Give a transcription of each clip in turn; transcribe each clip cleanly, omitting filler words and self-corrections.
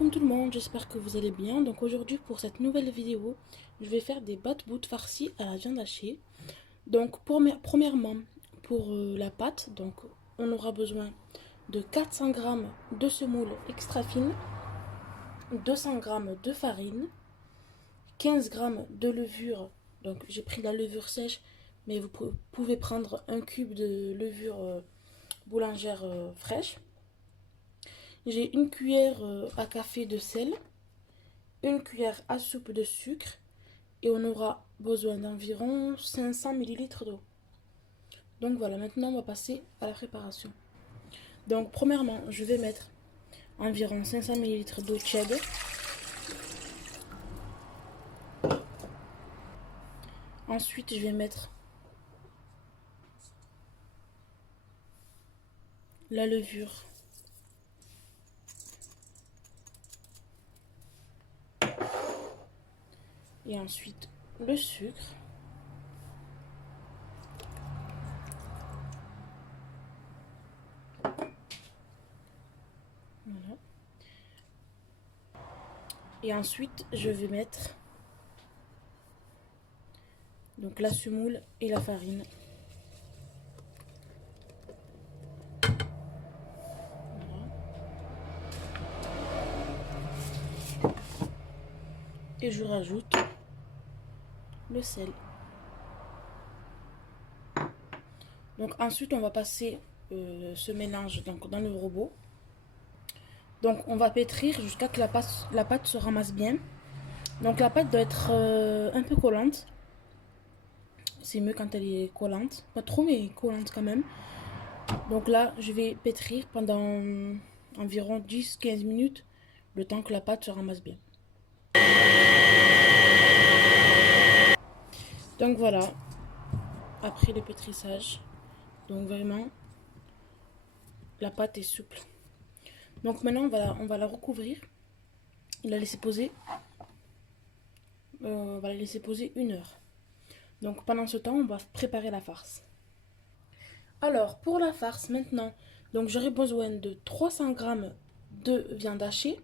alaikum tout le monde, j'espère que vous allez bien. Donc aujourd'hui pour cette nouvelle vidéo, je vais faire des batbouts farcis à la viande hachée. Donc premièrement pour la pâte, donc on aura besoin de 400 g de semoule extra fine, 200 g de farine, 15 g de levure. Donc j'ai pris la levure sèche, mais vous pouvez prendre un cube de levure boulangère fraîche. J'ai une cuillère à café de sel, une cuillère à soupe de sucre et on aura besoin d'environ 500 ml d'eau. Donc voilà, maintenant on va passer à la préparation. Donc premièrement, je vais mettre environ 500 ml d'eau tiède. Ensuite, je vais mettre la levure. Et ensuite le sucre. Voilà. Et ensuite je vais mettre donc la semoule et la farine. Voilà. Et je rajoute le sel. Donc ensuite on va passer ce mélange donc dans le robot. Donc on va pétrir jusqu'à que la pâte se ramasse bien. Donc la pâte doit être un peu collante. C'est mieux quand elle est collante. Pas trop mais collante quand même. Donc là je vais pétrir pendant environ 10-15 minutes. Le temps que la pâte se ramasse bien. Donc voilà. Après le pétrissage. Donc vraiment la pâte est souple. Donc maintenant on va la recouvrir. On va la laisser poser. On va la laisser poser 1 heure. Donc pendant ce temps, on va préparer la farce. Alors pour la farce maintenant, donc j'aurai besoin de 300 g de viande hachée.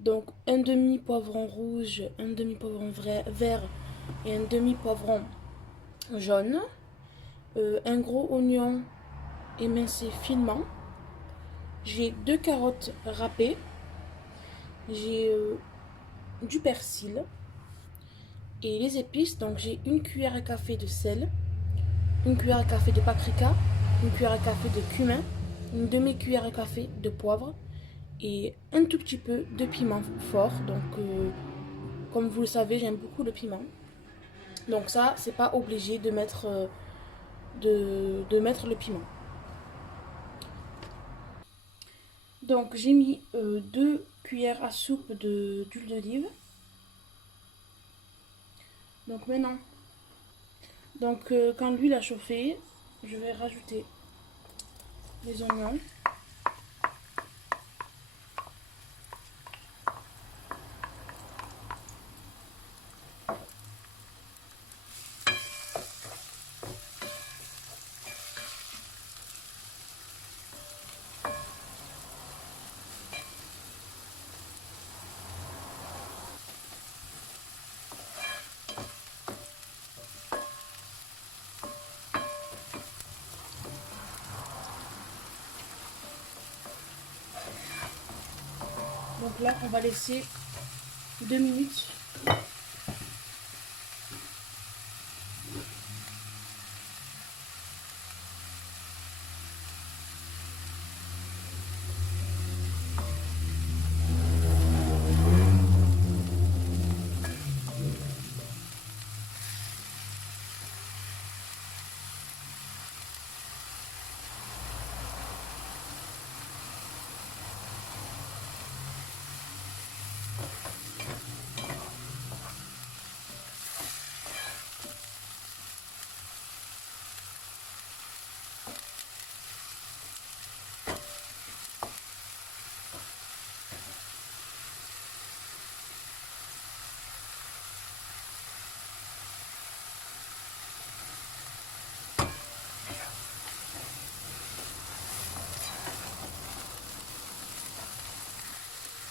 Donc un demi poivron rouge, un demi poivron vert et un demi poivron jaune. Un gros oignon émincé finement. J'ai 2 carottes râpées. J'ai du persil. Et les épices, donc j'ai une cuillère à café de sel, une cuillère à café de paprika, une cuillère à café de cumin, une demi-cuillère à café de poivre et un tout petit peu de piment fort. Donc comme vous le savez, j'aime beaucoup le piment. Donc ça, c'est pas obligé de mettre, mettre le piment. Donc j'ai mis 2 cuillères à soupe d'huile d'olive. Donc maintenant, quand l'huile a chauffé, je vais rajouter les oignons. Donc là, on va laisser 2 minutes.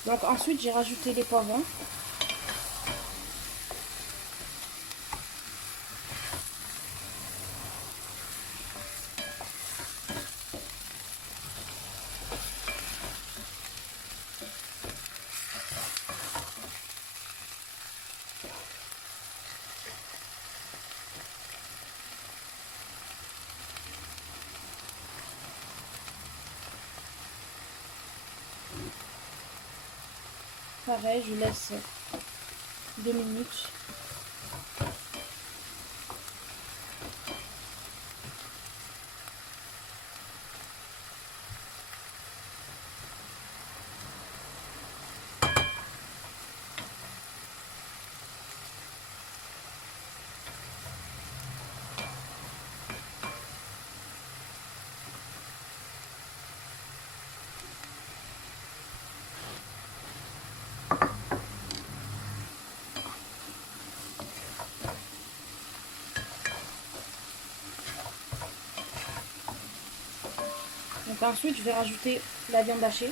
Donc ensuite j'ai rajouté les poivrons. Pareil, je laisse 2 minutes. Donc ensuite, je vais rajouter la viande hachée.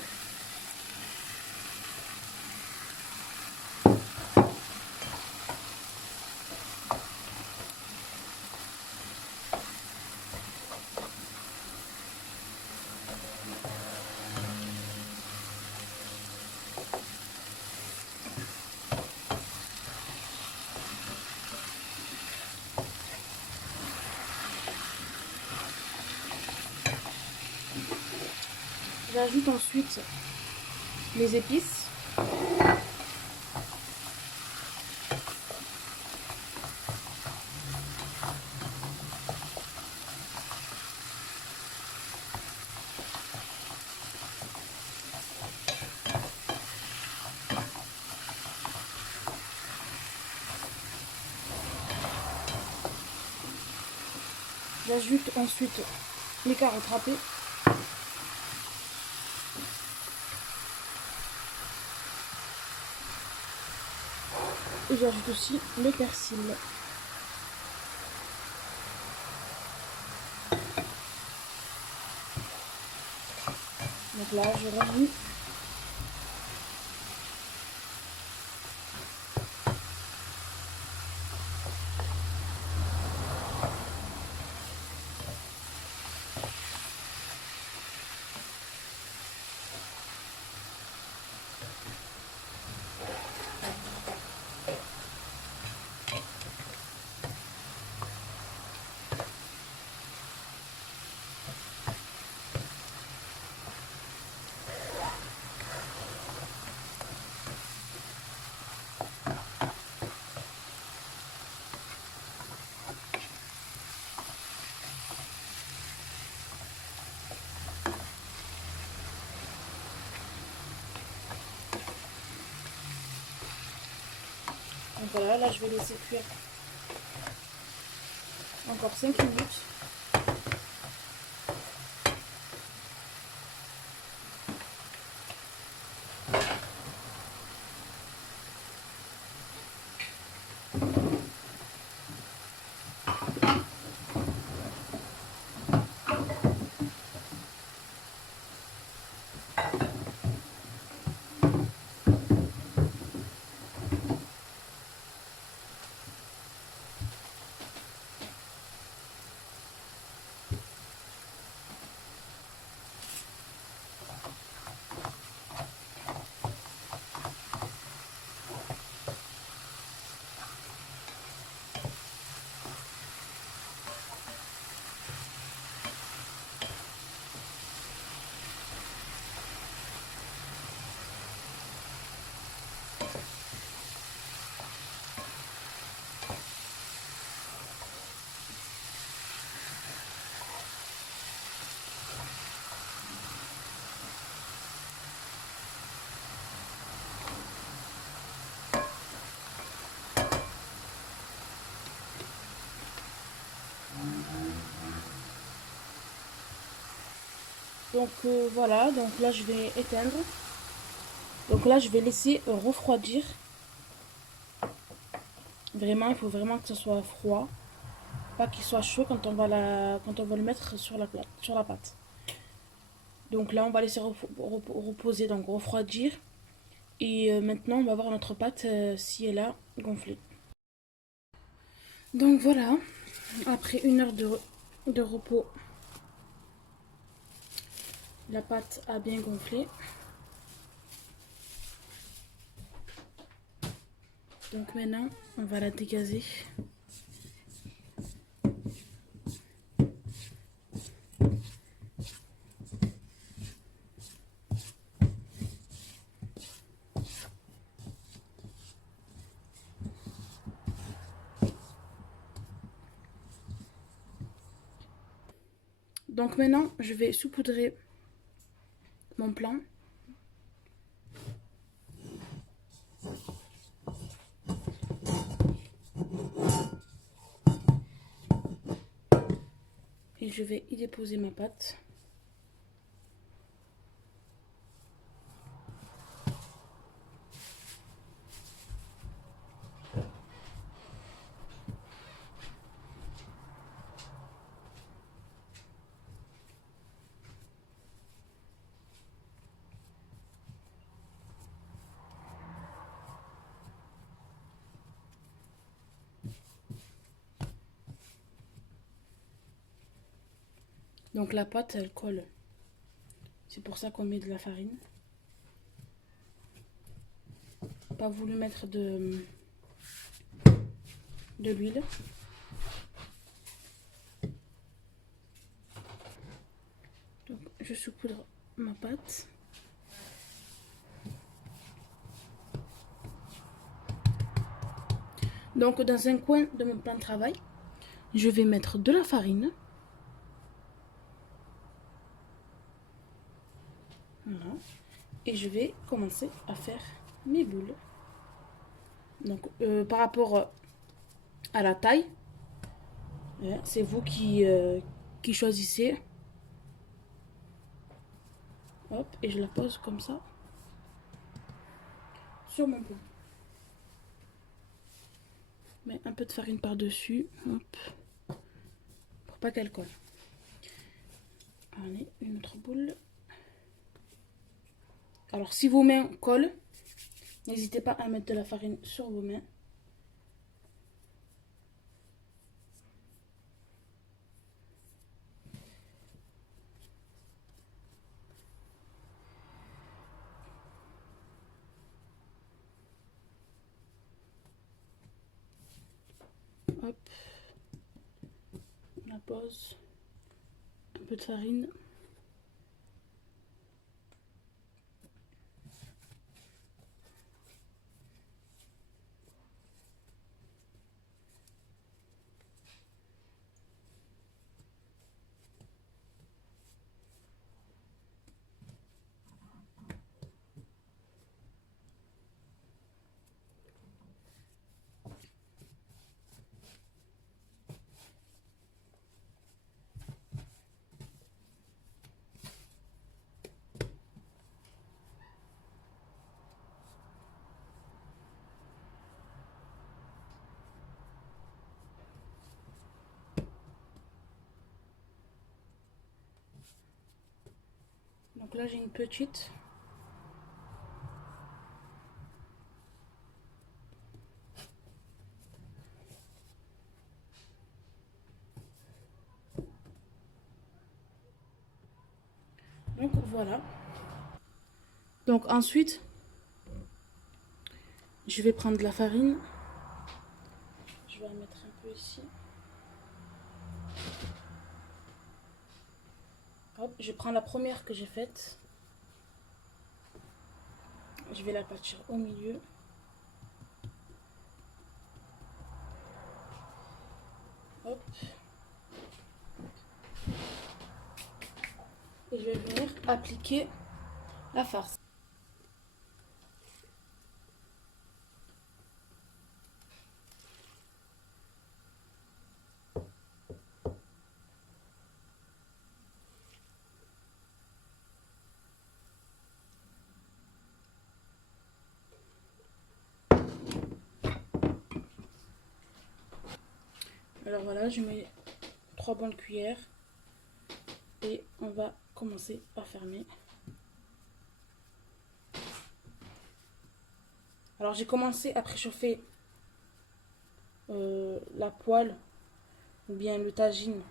J'ajoute ensuite les épices. J'ajoute ensuite les carottes râpées. Et j'ajoute aussi le persil. Donc là, je rajoute donc voilà, là je vais laisser cuire encore 5 minutes. Donc voilà, donc là je vais éteindre. Donc là je vais laisser refroidir. Vraiment, il faut vraiment que ce soit froid, pas qu'il soit chaud quand quand on va le mettre sur sur la pâte. Donc là on va laisser reposer, donc refroidir Et maintenant, on va voir notre pâte si elle a gonflé. Donc voilà, après 1 heure de repos, la pâte a bien gonflé. Donc maintenant, on va la dégazer. Donc maintenant, je vais saupoudrer mon plan. Et je vais y déposer ma pâte. Donc la pâte, elle colle. C'est pour ça qu'on met de la farine. Pas voulu mettre de l'huile. Donc je saupoudre ma pâte. Donc dans un coin de mon plan de travail, je vais mettre de la farine. Voilà. Et je vais commencer à faire mes boules. Donc par rapport à la taille, c'est vous qui choisissez. Hop, et je la pose comme ça sur mon plan. Mets un peu de farine par-dessus, hop, pour pas qu'elle colle. Allez, une autre boule. Alors si vos mains collent, n'hésitez pas à mettre de la farine sur vos mains. Hop, on la pose, un peu de farine. Donc là j'ai une petite. Donc voilà. Donc ensuite, je vais prendre de la farine. Je vais en mettre un peu ici. Hop, je prends la première que j'ai faite. Je vais la partir au milieu. Hop. Et je vais venir appliquer la farce. Alors voilà, je mets 3 bonnes cuillères et on va commencer à fermer. Alors j'ai commencé à préchauffer la poêle ou bien le tagine.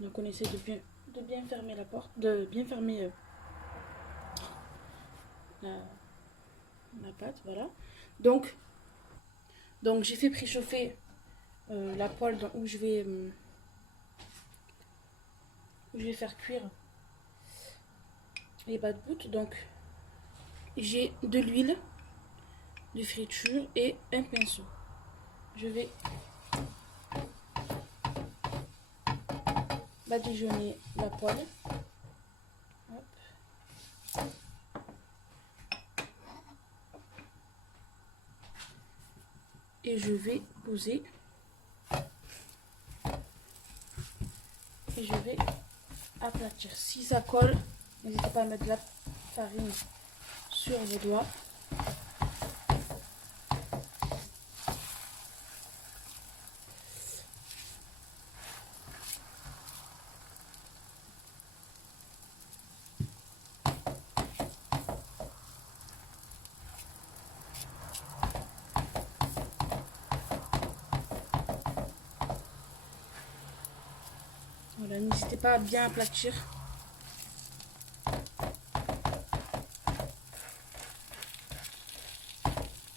Donc on essaie de bien fermer la porte, de bien fermer la pâte, voilà. Donc j'ai fait préchauffer la poêle où je vais faire cuire les bad-bouts. Donc j'ai de l'huile de friture et un pinceau. Je vais badigeonner la poêle. Hop. Et je vais poser. Et je vais aplatir. Si ça colle, n'hésitez pas à mettre de la farine sur vos doigts. Voilà, n'hésitez pas à bien aplatir.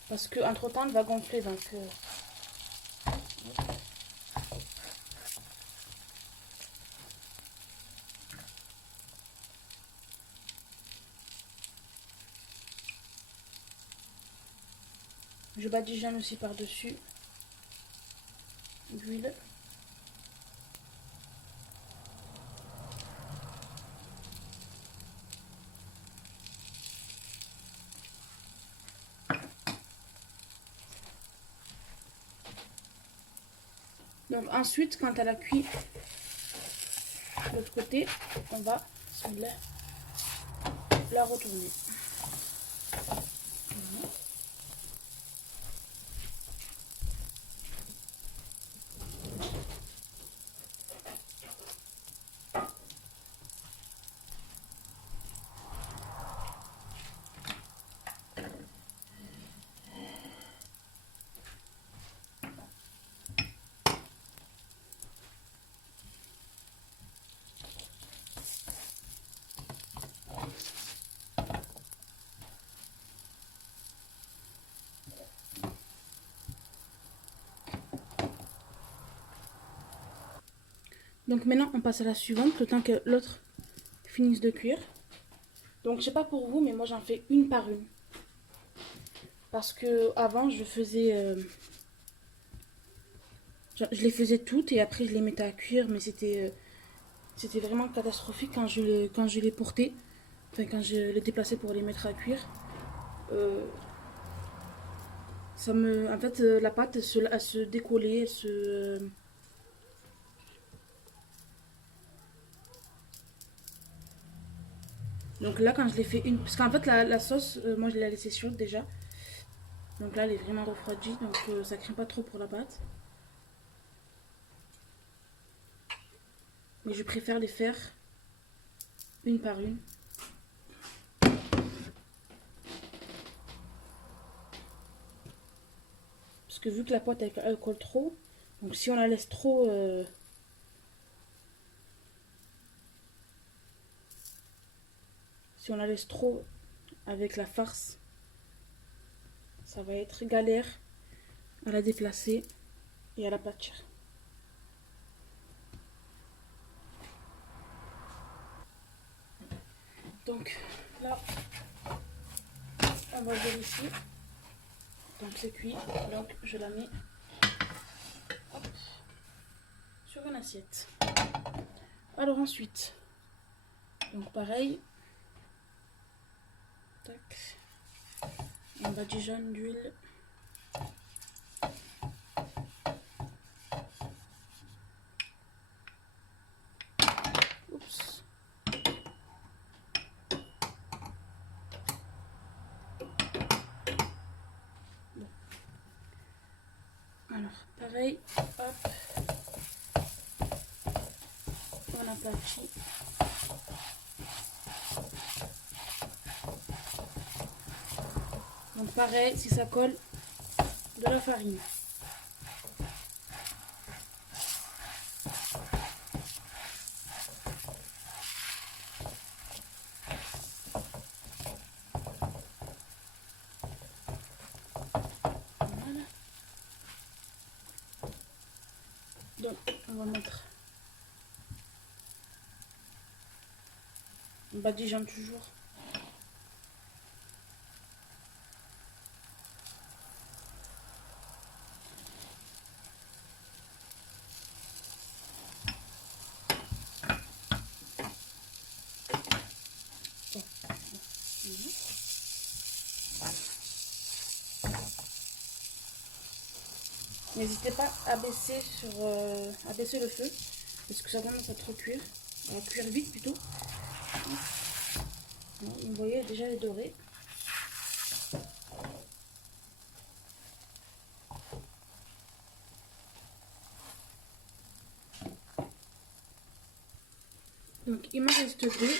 Parce que entre temps, elle va gonfler. Donc, je badigeonne aussi par-dessus l'huile. Donc ensuite, quand elle a cuit de l'autre côté, on va la retourner. Donc maintenant, on passe à la suivante, le temps que l'autre finisse de cuire. Donc je sais pas pour vous, mais moi j'en fais une par une. Parce que avant, je les faisais toutes et après je les mettais à cuire, mais c'était vraiment catastrophique quand je les portais, enfin quand je les déplaçais pour les mettre à cuire. En fait, la pâte elle se décollait, elle se donc là, quand je l'ai fait une... Parce qu'en fait, la sauce, moi, je l'ai laissée chaude déjà. Donc là, elle est vraiment refroidie. Donc ça craint pas trop pour la pâte. Mais je préfère les faire une par une. Parce que vu que la pâte, elle colle trop. Donc si on la laisse trop... Si on la laisse trop avec la farce, ça va être galère à la déplacer et à la pâtir. Donc là, on va vérifier. Donc c'est cuit, donc je la mets sur une assiette. Alors ensuite, donc pareil, tac, on badigeonne d'huile. Oups. Bon. Alors pareil, hop, on aplatit. Donc pareil, si ça colle, de la farine. Voilà. Donc on va mettre on badigeonne toujours. N'hésitez pas à baisser, à baisser le feu parce que ça commence à trop cuire, à cuire vite plutôt. Vous voyez déjà les dorés. Donc il m'en reste deux.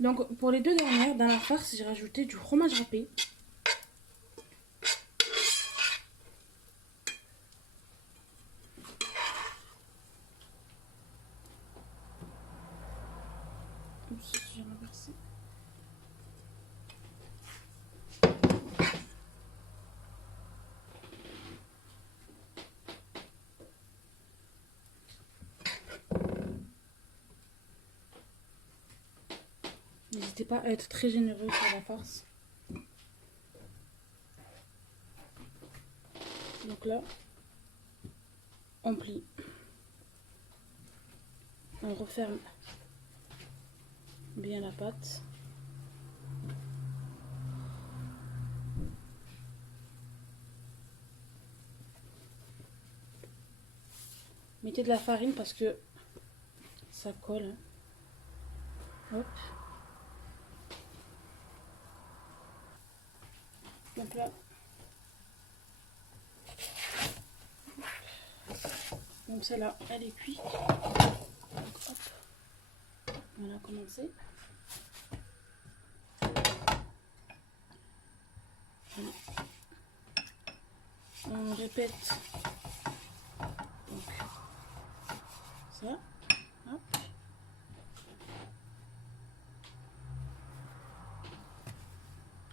Donc pour les deux dernières, dans la farce, j'ai rajouté du fromage râpé. Oups, j'ai renversé. N'hésitez pas à être très généreux sur la farce. Donc là, on plie. On referme bien la pâte. Mettez de la farine parce que ça colle. Hein. Hop. Donc là, donc celle-là, elle est cuite. Donc hop, on a commencé. Voilà. On répète. Donc ça, hop.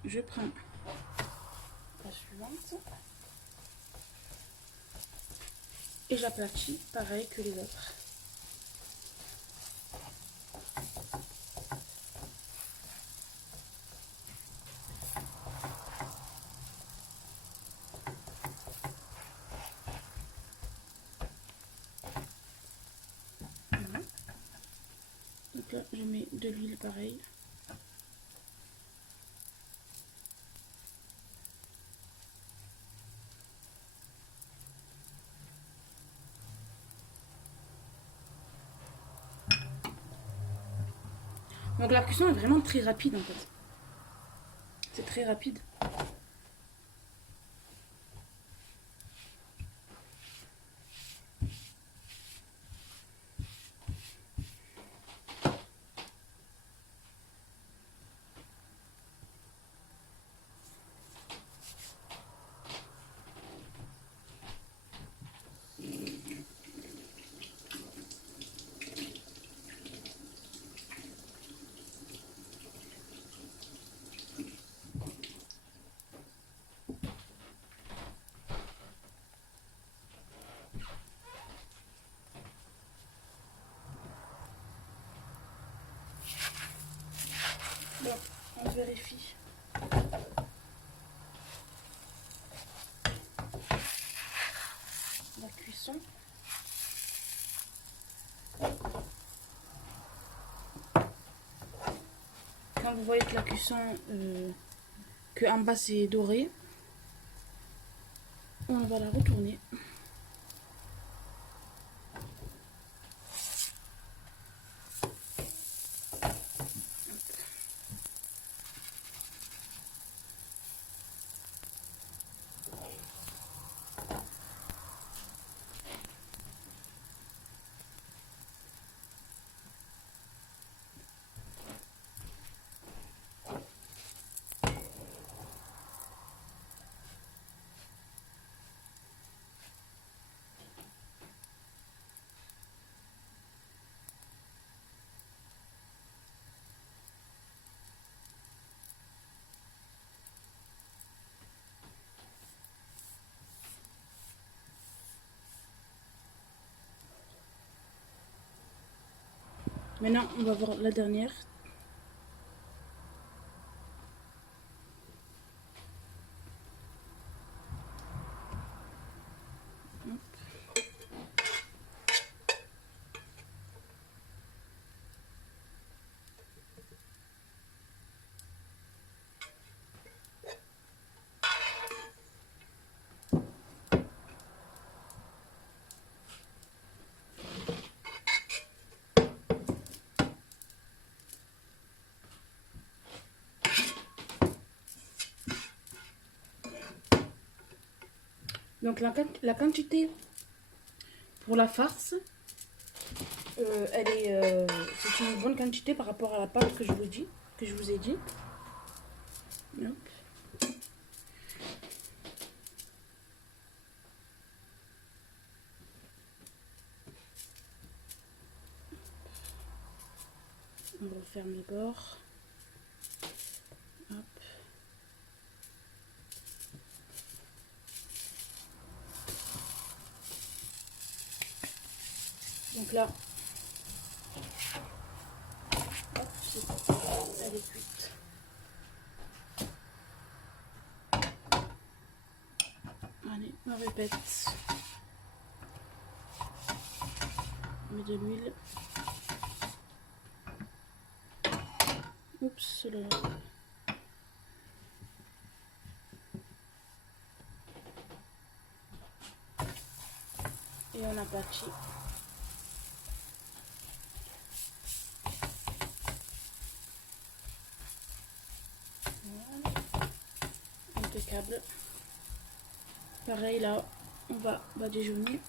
Je prends la suivante et j'aplatis pareil que les autres. Voilà. Donc là, je mets de l'huile pareil. Donc la cuisson est vraiment très rapide en fait. C'est très rapide. Donc on vérifie. La cuisson. Quand vous voyez que la cuisson, que en bas c'est doré, on va la retourner. Maintenant, on va voir la dernière. Donc la quantité pour la farce, c'est une bonne quantité par rapport à la pâte que je vous ai dit. Hop. On referme les bords. Hop. Donc là, hop, elle est cuite. Allez, on répète. On met de l'huile. Oups, là. Et on aplatit. Voilà. Impeccable. Pareil là, on va badigeonner.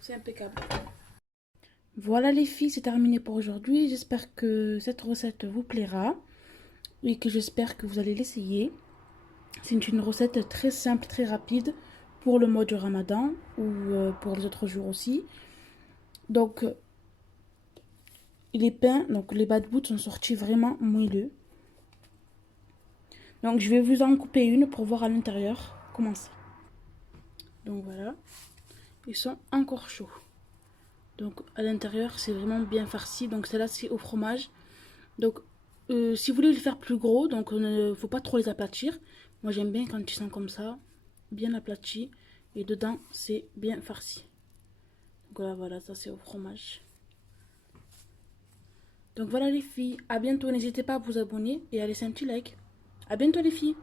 C'est impeccable. Voilà les filles, c'est terminé pour aujourd'hui. J'espère que cette recette vous plaira et que j'espère que vous allez l'essayer. C'est une recette très simple, très rapide pour le mois du Ramadan ou pour les autres jours aussi. Donc les pains, donc les bad boots sont sortis vraiment moelleux. Donc je vais vous en couper une pour voir à l'intérieur comment c'est. Donc voilà, ils sont encore chauds. Donc à l'intérieur c'est vraiment bien farci. Donc celle-là c'est au fromage. Donc si vous voulez le faire plus gros, donc il ne faut pas trop les aplatir. Moi j'aime bien quand ils sont comme ça, bien aplatis. Et dedans c'est bien farci. Donc voilà, ça c'est au fromage. Donc voilà les filles, à bientôt. N'hésitez pas à vous abonner et à laisser un petit like. À bientôt les filles.